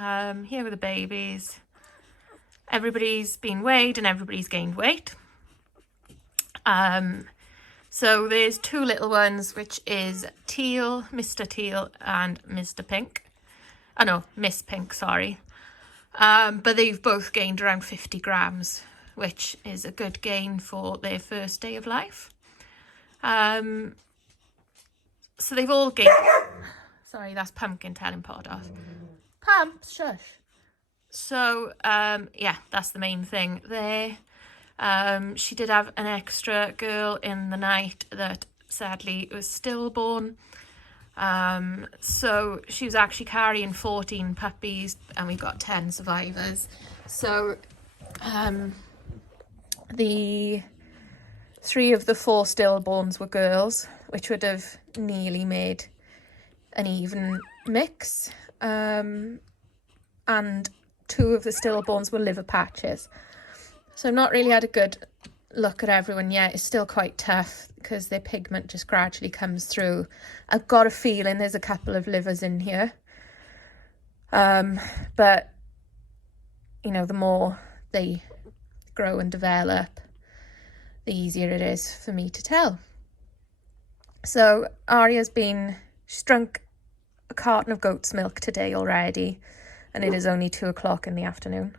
Here are the babies. Everybody's been weighed and everybody's gained weight. So there's two little ones, which is Teal, Mr. Teal and Mr. Pink. Oh no, Miss Pink, sorry. But they've both gained around 50 grams, which is a good gain for their first day of life. So they've all gained... Sorry, that's Pumpkin telling Pod off. Pumps, shush. So, yeah, that's the main thing there. She did have an extra girl in the night that sadly was stillborn. So she was actually carrying 14 puppies and we got 10 survivors. So the 3 of the 4 stillborns were girls, which would have nearly made an even mix. And 2 of the stillborns were liver patches. So I've not really had a good look at everyone yet. It's still quite tough because their pigment just gradually comes through. I've got a feeling there's a couple of livers in here. But, you know, the more they grow and develop, the easier it is for me to tell. So she's drunk a carton of goat's milk today already, and it is only 2 o'clock in the afternoon.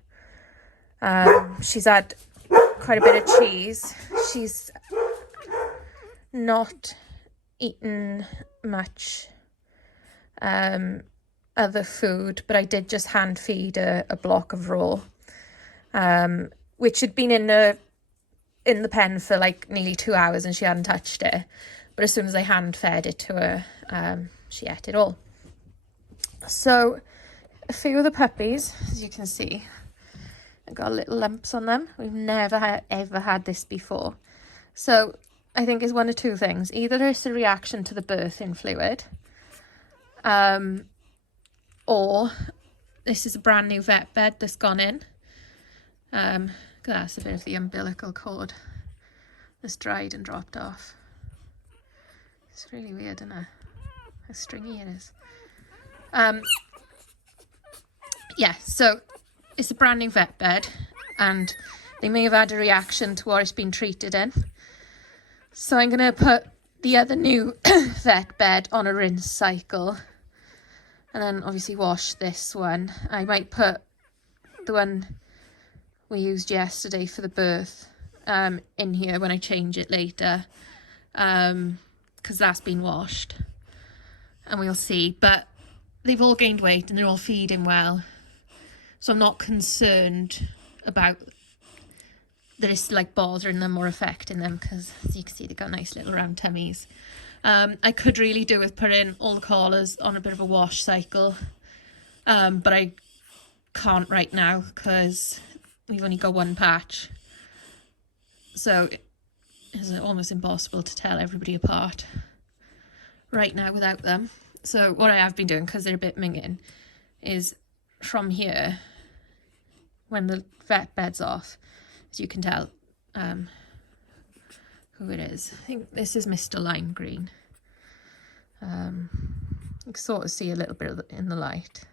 She's had quite a bit of cheese. She's not eaten much other food, but I did just hand feed a block of raw, which had been in the pen for like nearly 2 hours and she hadn't touched it. But as soon as I hand fed it to her, she ate it all. So a few of the puppies, as you can see, I've got little lumps on them. We've never ever had this before. So I think it's one of 2 things. Either it's a reaction to the birthing fluid, or this is a brand new vet bed that's gone in. That's a bit of the umbilical cord that's dried and dropped off. It's really weird, isn't it? How stringy it is. Yeah, so it's a brand new vet bed and they may have had a reaction to what it's been treated in. So I'm going to put the other new vet bed on a rinse cycle and then obviously wash this one. I might put the one we used yesterday for the birth in here when I change it later, because that's been washed and we'll see. But they've all gained weight and they're all feeding well. So I'm not concerned about that it's like bothering them or affecting them, because as you can see, they've got nice little round tummies. I could really do with putting all the collars on a bit of a wash cycle, but I can't right now because we've only got 1 patch. So it's almost impossible to tell everybody apart right now without them. So what I have been doing, because they're a bit minging, is from here, when the vet bed's off, as you can tell who it is. I think this is Mr. Lime Green. You can sort of see a little bit of in the light.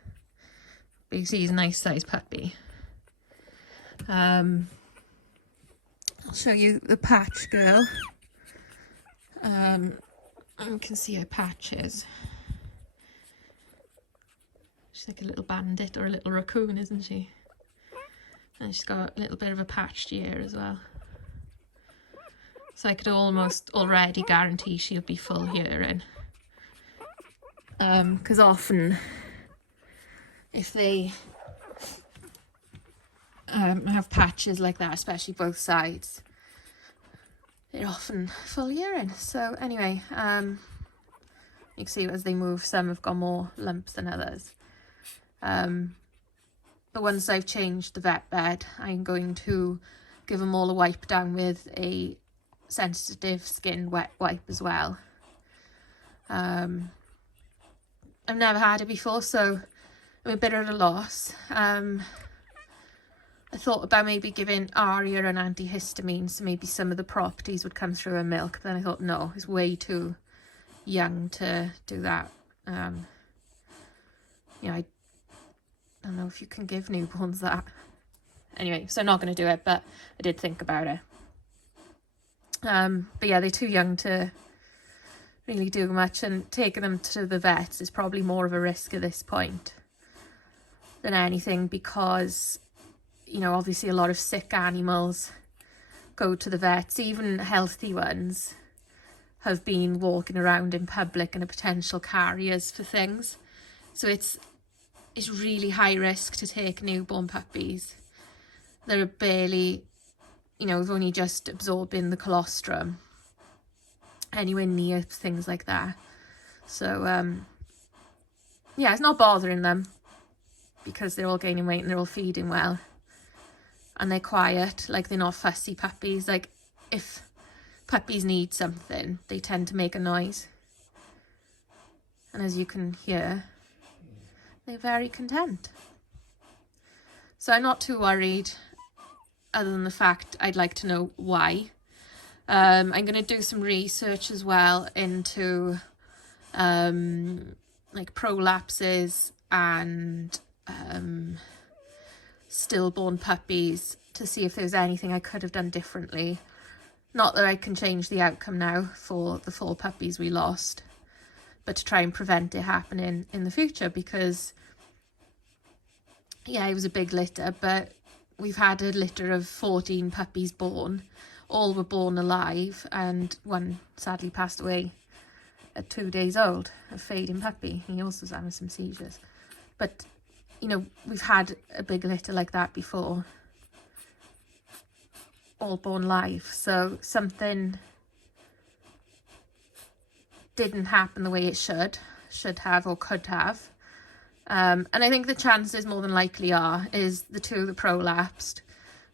But you see he's a nice sized puppy. I'll show you the patch girl. You can see her patches. She's like a little bandit or a little raccoon, isn't she? And she's got a little bit of a patched ear as well. So I could almost already guarantee she'll be full hearing. Because often, if they have patches like that, especially both sides, they're often full hearing. So anyway, you can see as they move, some have got more lumps than others. But once I've changed the vet bed, I'm going to give them all a wipe down with a sensitive skin wet wipe as well. I've never had it before, so I'm a bit at a loss. I thought about maybe giving Aria an antihistamine, so maybe some of the properties would come through her milk. But then I thought, no, it's way too young to do that. You know, don't know if you can give newborns that. Anyway, so I'm not going to do it, but I did think about it. But yeah, they're too young to really do much, and taking them to the vets is probably more of a risk at this point than anything, because, you know, obviously a lot of sick animals go to the vets. Even healthy ones have been walking around in public and are potential carriers for things. So it's really high risk to take newborn puppies. They're barely, you know, they've only just absorbing the colostrum, anywhere near things like that. So yeah, it's not bothering them because they're all gaining weight and they're all feeding well, and they're quiet. Like, they're not fussy puppies. Like, if puppies need something, they tend to make a noise, and as you can hear, they're very content. So I'm not too worried, other than the fact I'd like to know why. I'm going to do some research as well into like prolapses and stillborn puppies, to see if there's anything I could have done differently. Not that I can change the outcome now for the 4 puppies we lost, but to try and prevent it happening in the future, because yeah, it was a big litter, but we've had a litter of 14 puppies born. All were born alive, and one sadly passed away at 2 days old, a fading puppy. He also was having some seizures. But, you know, we've had a big litter like that before, all born live. So something didn't happen the way it should have, or could have. And I think the chances more than likely is the 2 that prolapsed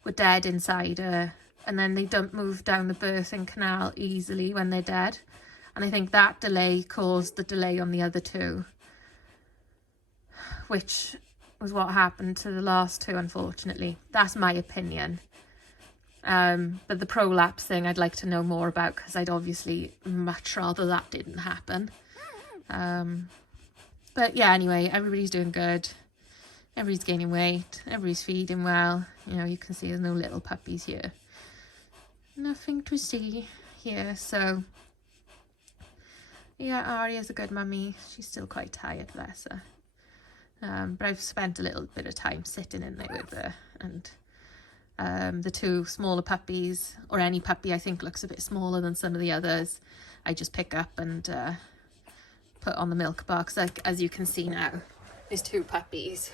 were dead inside her, and then they don't move down the birthing canal easily when they're dead. And I think that delay caused the delay on the other 2, which was what happened to the last 2, unfortunately. That's my opinion. But the prolapse thing I'd like to know more about, because I'd obviously much rather that didn't happen. But yeah, anyway, everybody's doing good. Everybody's gaining weight. Everybody's feeding well. You know, you can see there's no little puppies here. Nothing to see here. So yeah, Aria's a good mummy. She's still quite tired, bless her. But I've spent a little bit of time sitting in there with her, and the 2 smaller puppies, or any puppy I think looks a bit smaller than some of the others, I just pick up and put on the milk bar, because as you can see now, there's 2 puppies.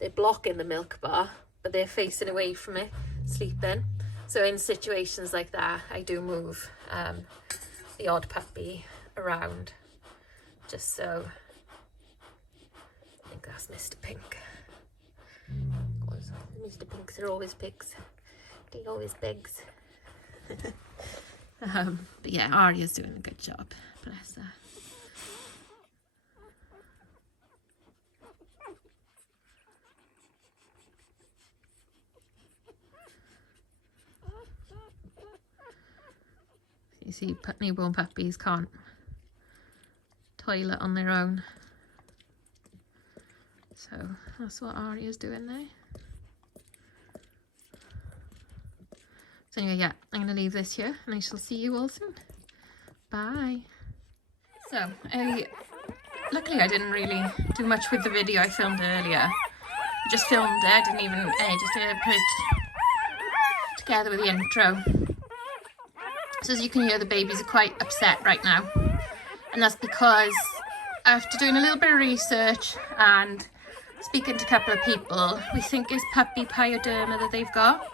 They're blocking the milk bar, but they're facing away from it, sleeping. So in situations like that, I do move the odd puppy around, just so. I think that's Mr. Pink. Mr. Pinks are always pigs. They're always pigs. But yeah, Aria's doing a good job, bless her. You see, newborn puppies can't toilet on their own. So that's what Aria's doing now. So anyway, yeah, I'm going to leave this here, and I shall see you all soon. Bye. So, luckily I didn't really do much with the video I filmed earlier. I just filmed it, I didn't even edit it, put it together with the intro. So as you can hear, the babies are quite upset right now. And that's because after doing a little bit of research and speaking to a couple of people, we think it's puppy pyoderma that they've got.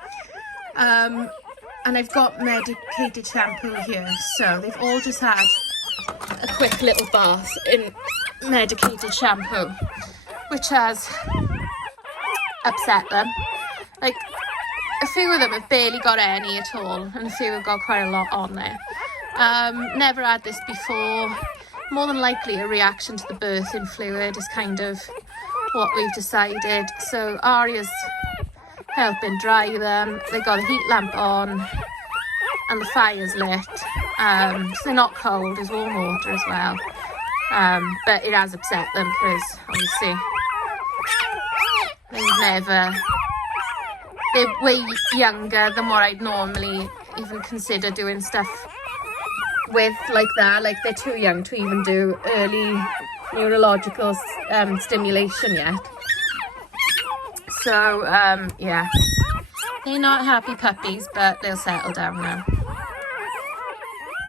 And I've got medicated shampoo here. So they've all just had a quick little bath in medicated shampoo, which has upset them. Like, a few of them have barely got any at all, and a few have got quite a lot on there. Never had this before. More than likely a reaction to the birthing fluid is kind of what we've decided. So Aria's helping dry them. They got a heat lamp on and the fire's lit. So they're not cold, there's warm water as well. But it has upset them because obviously They're way younger than what I'd normally even consider doing stuff with like that. Like, they're too young to even do early neurological stimulation yet. So yeah, they're not happy puppies, but they'll settle down now.